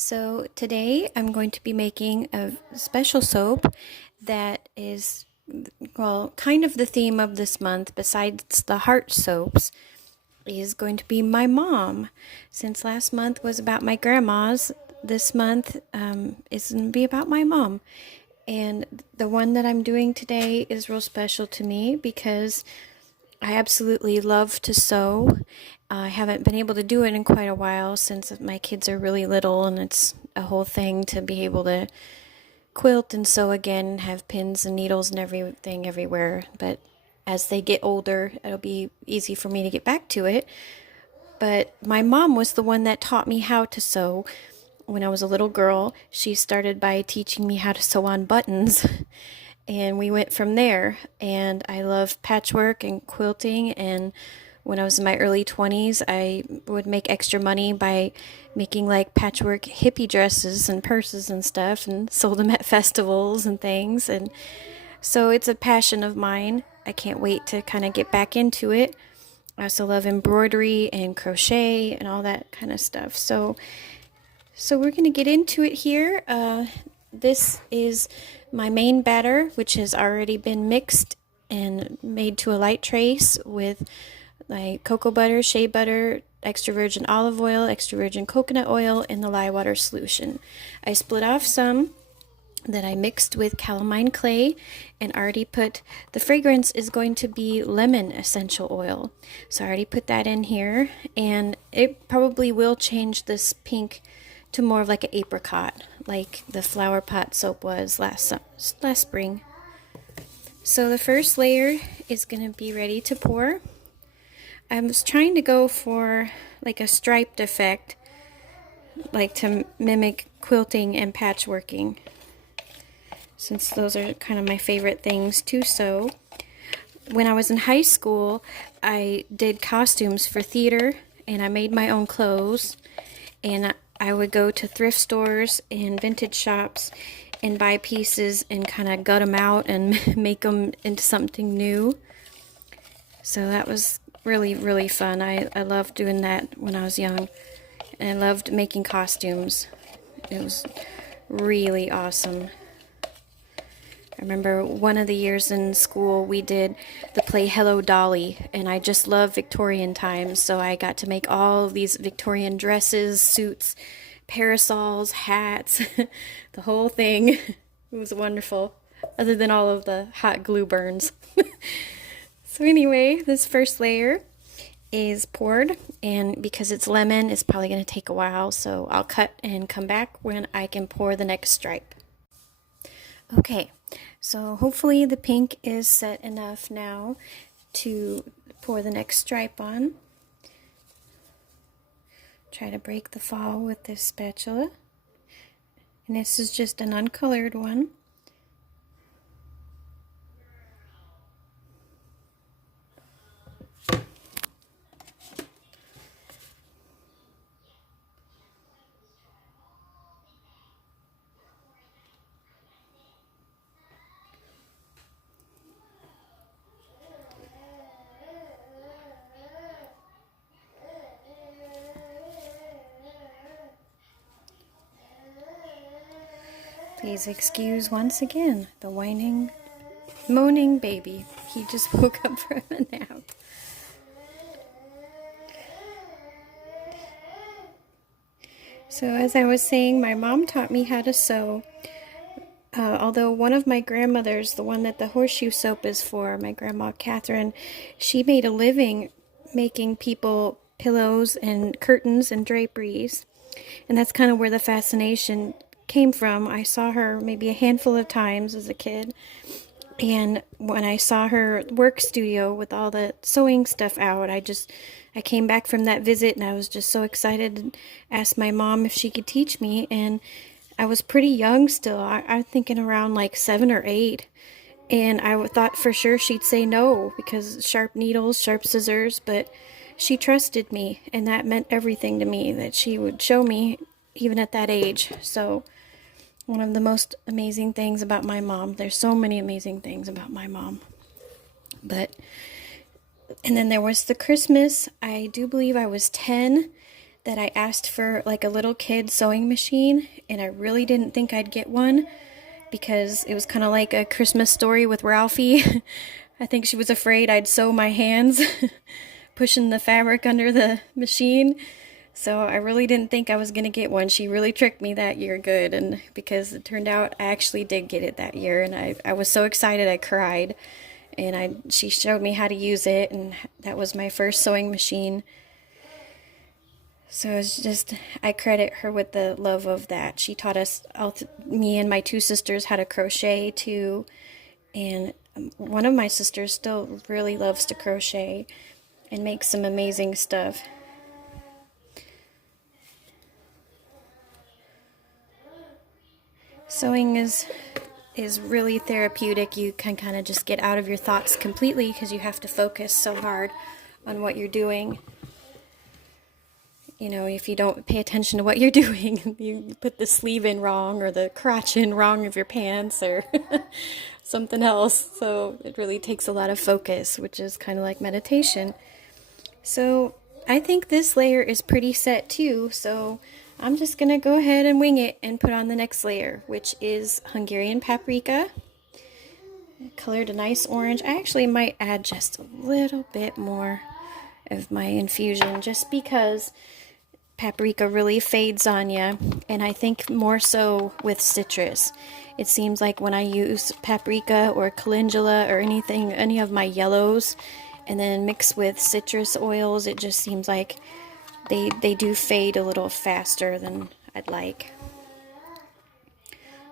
So today I'm going to be making a special soap that is, well, kind of the theme of this month, besides the heart soaps, is going to be my mom. Since last month was about my grandma's, this month is going to be about my mom. And the one that I'm doing today is real special to me because I absolutely love to sew. I haven't been able to do it in quite a while since my kids are really little, and it's a whole thing to be able to quilt and sew again, have pins and needles and everything everywhere. But as they get older, it'll be easy for me to get back to it. But my mom was the one that taught me how to sew. When I was a little girl, she started by teaching me how to sew on buttons. And we went from there. And I love patchwork and quilting. And when I was in my early 20s, I would make extra money by making like patchwork hippie dresses and purses and stuff and sold them at festivals and things. And so it's a passion of mine. I can't wait to kind of get back into it. I also love embroidery and crochet and all that kind of stuff. So we're going to get into it here. This is my main batter, which has already been mixed and made to a light trace with like cocoa butter, shea butter, extra virgin olive oil, extra virgin coconut oil, and the lye water solution. I split off some that I mixed with calamine clay and already put, the fragrance is going to be lemon essential oil. So I already put that in here, and it probably will change this pink to more of like an apricot, like the flower pot soap was last spring. So the first layer is going to be ready to pour. I was trying to go for like a striped effect, like to mimic quilting and patchworking, since those are kind of my favorite things to sew. When I was in high school, I did costumes for theater, and I made my own clothes, and I would go to thrift stores and vintage shops and buy pieces and kind of gut them out and make them into something new. So that was really, really fun. I loved doing that when I was young. And I loved making costumes. It was really awesome. I remember one of the years in school we did the play Hello Dolly, and I just love Victorian times, so I got to make all of these Victorian dresses, suits, parasols, hats, the whole thing. It was wonderful, other than all of the hot glue burns. So anyway, this first layer is poured, and because it's lemon, it's probably going to take a while, so I'll cut and come back when I can pour the next stripe. Okay, so hopefully the pink is set enough now to pour the next stripe on. Try to break the fall with this spatula. And this is just an uncolored one. Please excuse once again the whining, moaning baby. He just woke up from a nap. So as I was saying, my mom taught me how to sew. Although one of my grandmothers, the one that the horseshoe soap is for, my grandma Catherine, she made a living making people pillows and curtains and draperies. And that's kind of where the fascination came from. I saw her maybe a handful of times as a kid, and when I saw her work studio with all the sewing stuff out, I came back from that visit and I was just so excited and asked my mom if she could teach me. And I was pretty young still. I'm thinking around like 7 or 8, and I thought for sure she'd say no because sharp needles, sharp scissors, but she trusted me, and that meant everything to me, that she would show me even at that age. So one of the most amazing things about my mom, there's so many amazing things about my mom, and then there was the Christmas, I do believe I was 10, that I asked for like a little kid sewing machine, and I really didn't think I'd get one because it was kind of like A Christmas Story with Ralphie. I think she was afraid I'd sew my hands pushing the fabric under the machine. So I really didn't think I was going to get one. She really tricked me that year good, and because it turned out I actually did get it that year, and I was so excited I cried. And she showed me how to use it, and that was my first sewing machine. So it's just, I credit her with the love of that. She taught us, me and my two sisters, how to crochet too. And one of my sisters still really loves to crochet and make some amazing stuff. Sewing is really therapeutic. You can kind of just get out of your thoughts completely because you have to focus so hard on what you're doing. You know, if you don't pay attention to what you're doing, you put the sleeve in wrong or the crotch in wrong of your pants or something else. So it really takes a lot of focus, which is kind of like meditation. So I think this layer is pretty set too. So I'm just going to go ahead and wing it and put on the next layer, which is Hungarian paprika. Colored a nice orange. I actually might add just a little bit more of my infusion just because paprika really fades on you, and I think more so with citrus. It seems like when I use paprika or calendula or anything, any of my yellows, and then mix with citrus oils, it just seems like they do fade a little faster than I'd like.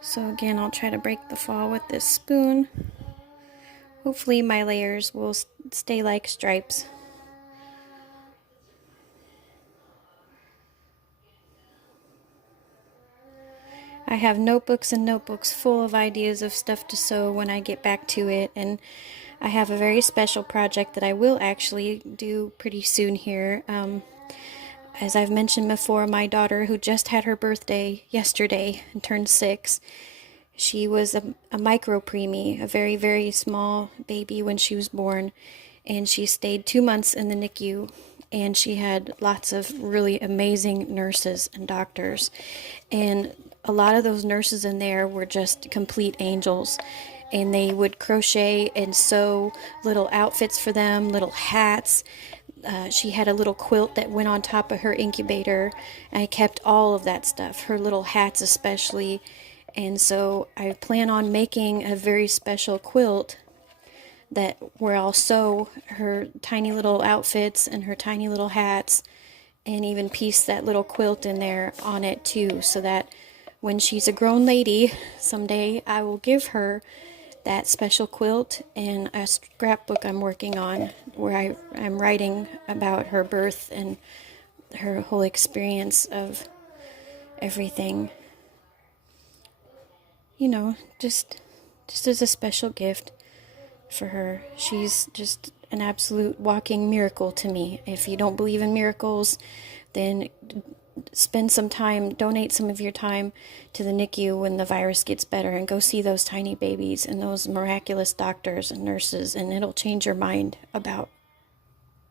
So again, I'll try to break the fall with this spoon. Hopefully my layers will stay like stripes. I have notebooks and notebooks full of ideas of stuff to sew when I get back to it, and I have a very special project that I will actually do pretty soon here. As I've mentioned before, my daughter, who just had her birthday yesterday and turned 6, she was a micro preemie, a very, very small baby when she was born, and she stayed 2 months in the NICU, and she had lots of really amazing nurses and doctors, and a lot of those nurses in there were just complete angels, and they would crochet and sew little outfits for them, little hats. She had a little quilt that went on top of her incubator. I kept all of that stuff, her little hats especially, and so I plan on making a very special quilt that where I'll sew her tiny little outfits and her tiny little hats, and even piece that little quilt in there on it too, so that when she's a grown lady, someday I will give her that special quilt and a scrapbook I'm working on where I'm writing about her birth and her whole experience of everything. You know, just as a special gift for her. She's just an absolute walking miracle to me. If you don't believe in miracles, then spend some time, donate some of your time to the NICU when the virus gets better, and go see those tiny babies and those miraculous doctors and nurses, and it'll change your mind about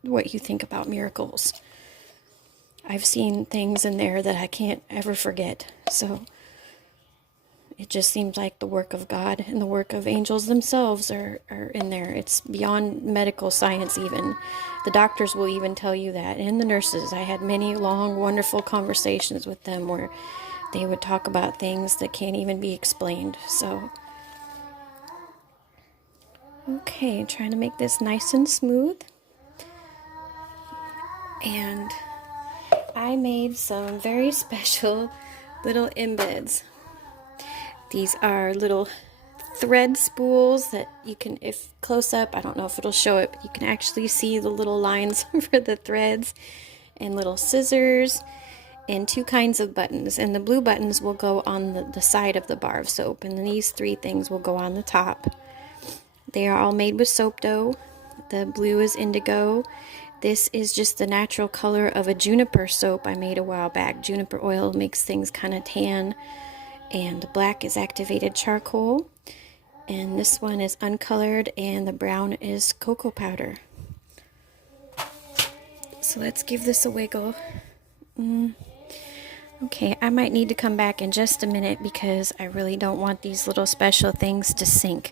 what you think about miracles. I've seen things in there that I can't ever forget. So it just seems like the work of God and the work of angels themselves are in there. It's beyond medical science even. The doctors will even tell you that, and the nurses. I had many long, wonderful conversations with them where they would talk about things that can't even be explained. So, okay, trying to make this nice and smooth. And I made some very special little embeds. These are little thread spools that you can, if close up, I don't know if it'll show it, but you can actually see the little lines for the threads, and little scissors, and 2 kinds of buttons. And the blue buttons will go on the side of the bar of soap, and then these 3 things will go on the top. They are all made with soap dough. The blue is indigo. This is just the natural color of a juniper soap I made a while back. Juniper oil makes things kind of tan. And the black is activated charcoal, and this one is uncolored, and the brown is cocoa powder. So let's give this a wiggle Okay, I might need to come back in just a minute because I really don't want these little special things to sink.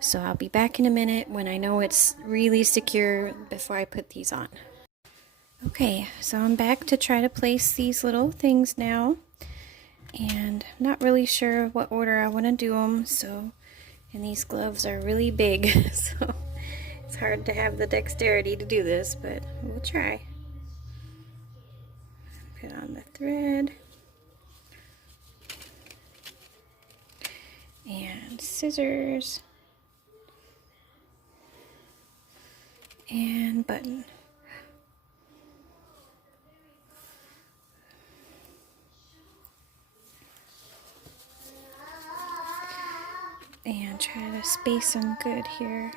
So I'll be back in a minute when I know it's really secure before I put these on. Okay, so I'm back to try to place these little things now. And I'm not really sure what order I want to do them, and these gloves are really big, so it's hard to have the dexterity to do this, but we'll try. Put on the thread. And scissors. And button. And try to space them good here.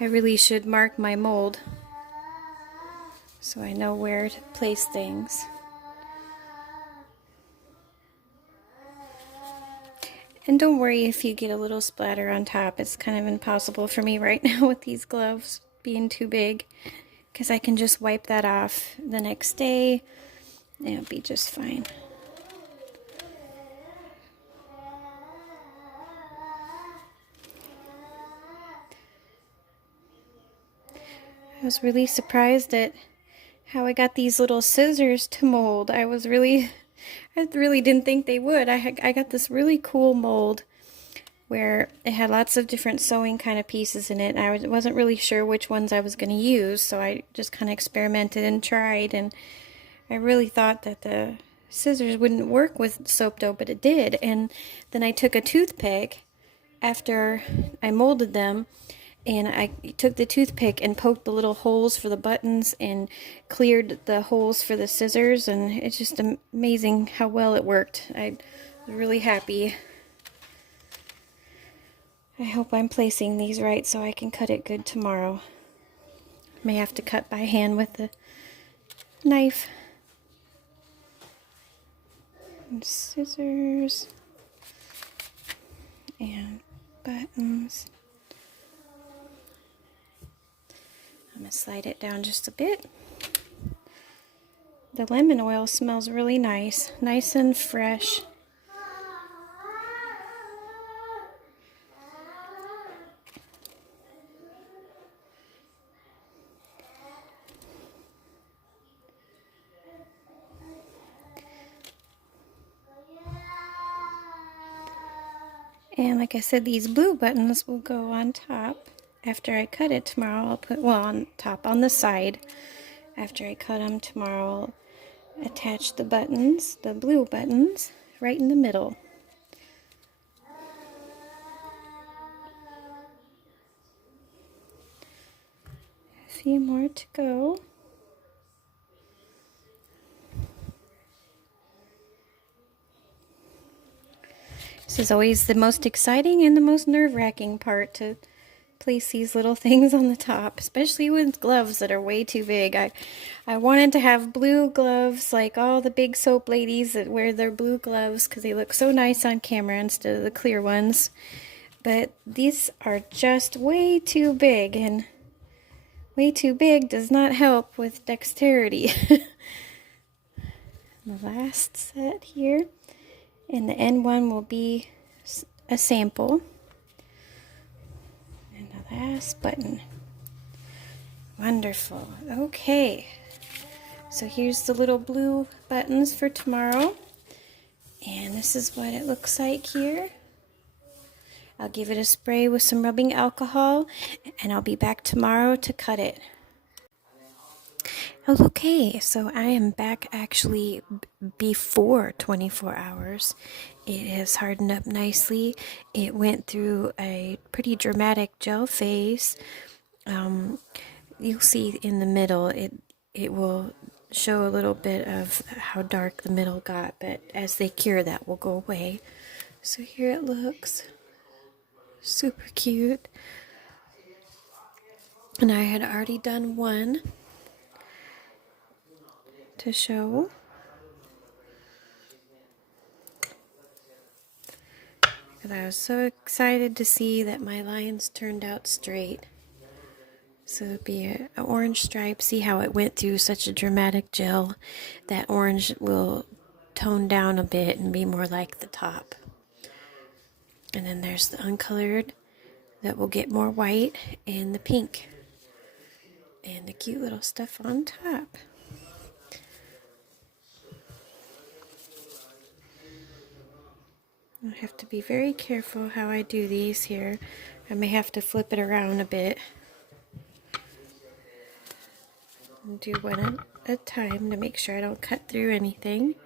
I really should mark my mold so I know where to place things. And don't worry if you get a little splatter on top. It's kind of impossible for me right now with these gloves being too big, because I can just wipe that off the next day and it'll be just fine. I was really surprised at how I got these little scissors to mold. I really didn't think they would. I got this really cool mold where it had lots of different sewing kind of pieces in it. I wasn't really sure which ones I was going to use, so I just kind of experimented and tried, and I really thought that the scissors wouldn't work with soap dough, but it did. And then I took a toothpick after I molded them, and I took the toothpick and poked the little holes for the buttons and cleared the holes for the scissors, and it's just amazing how well it worked. I was really happy. I hope I'm placing these right so I can cut it good tomorrow. May have to cut by hand with the knife. And scissors. And buttons. I'm going to slide it down just a bit. The lemon oil smells really nice. Nice and fresh. And like I said, these blue buttons will go on top. After I cut it tomorrow, I'll put, well, on top, on the side. After I cut them tomorrow, I'll attach the buttons, the blue buttons, right in the middle. A few more to go. This is always the most exciting and the most nerve-wracking part, to place these little things on the top, especially with gloves that are way too big. I wanted to have blue gloves like all the big soap ladies that wear their blue gloves because they look so nice on camera instead of the clear ones. But these are just way too big, and way too big does not help with dexterity. The last set here, and the end one will be a sample. And the last button. Wonderful. Okay, so here's the little blue buttons for tomorrow, and this is what it looks like here. I'll give it a spray with some rubbing alcohol, and I'll be back tomorrow to cut it. Okay, so I am back actually before 24 hours. It has hardened up nicely. It went through a pretty dramatic gel phase. You'll see in the middle, it will show a little bit of how dark the middle got, but as they cure, that will go away. So here it looks. Super cute. And I had already done one to show. Because I was so excited to see that my lines turned out straight. So it'll be an orange stripe. See how it went through such a dramatic gel? That orange will tone down a bit and be more like the top. And then there's the uncolored that will get more white, and the pink. And the cute little stuff on top. I have to be very careful how I do these here. I may have to flip it around a bit. And do one at a time to make sure I don't cut through anything.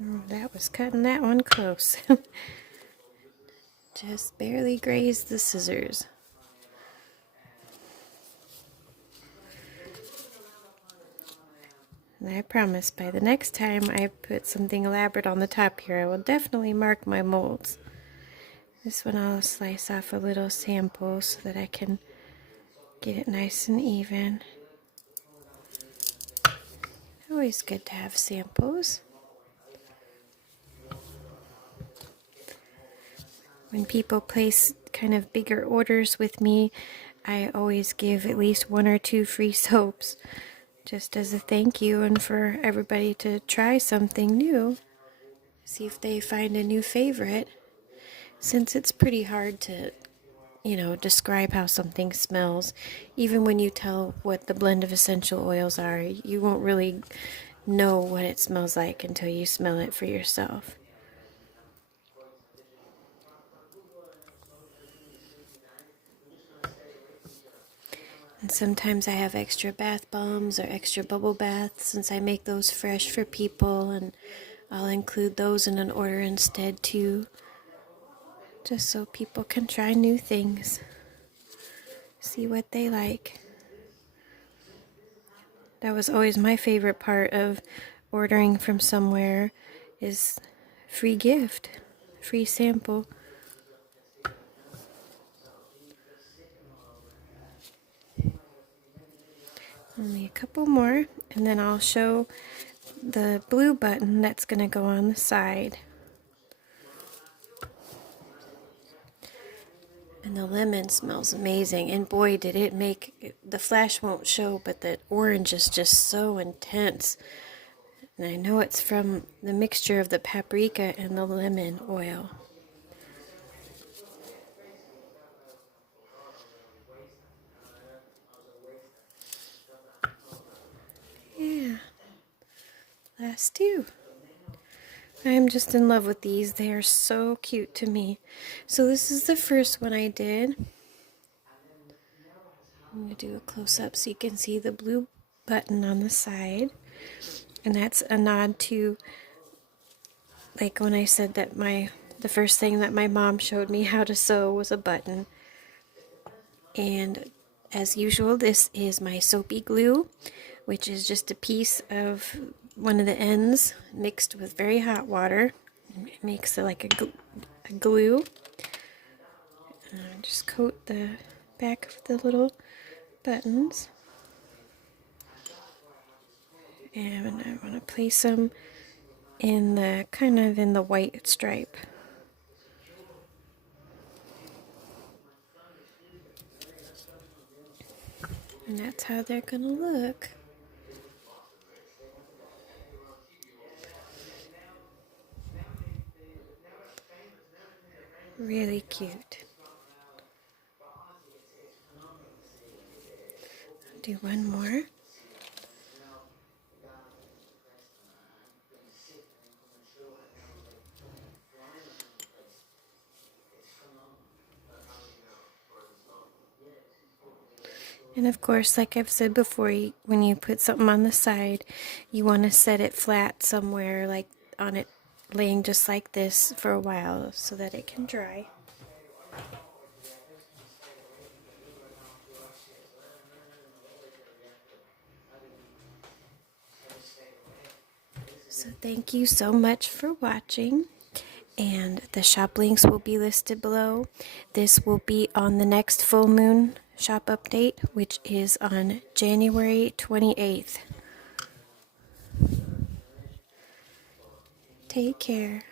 Oh, that was cutting that one close. Just barely grazed the scissors. And I promise by the next time I put something elaborate on the top here, I will definitely mark my molds. This one I'll slice off a little sample so that I can get it nice and even. Always good to have samples. When people place kind of bigger orders with me, I always give at least 1 or 2 free soaps just as a thank you and for everybody to try something new. See if they find a new favorite. Since it's pretty hard to, describe how something smells, even when you tell what the blend of essential oils are, you won't really know what it smells like until you smell it for yourself. And sometimes I have extra bath bombs or extra bubble baths since I make those fresh for people, and I'll include those in an order instead too, just so people can try new things, see what they like. That was always my favorite part of ordering from somewhere, is free gift, free sample. Only a couple more, and then I'll show the blue button that's going to go on the side. And the lemon smells amazing, and boy did it make, the flash won't show, but the orange is just so intense. And I know it's from the mixture of the paprika and the lemon oil. Yeah, last 2. I'm just in love with these. They are so cute to me. So this is the first one I did. I'm going to do a close-up so you can see the blue button on the side. And that's a nod to, like when I said that the first thing that my mom showed me how to sew was a button. And as usual, this is my soapy glue, which is just a piece of one of the ends mixed with very hot water. It makes it like a glue. Just coat the back of the little buttons. And I want to place them in the kind of in the white stripe. And that's how they're going to look. Really cute. I'll do one more. And of course, like I've said before, when you put something on the side, you want to set it flat somewhere, like on it laying just like this for a while so that it can dry. So thank you so much for watching, and the shop links will be listed below. This will be on the next full moon shop update, which is on January 28th. Take care.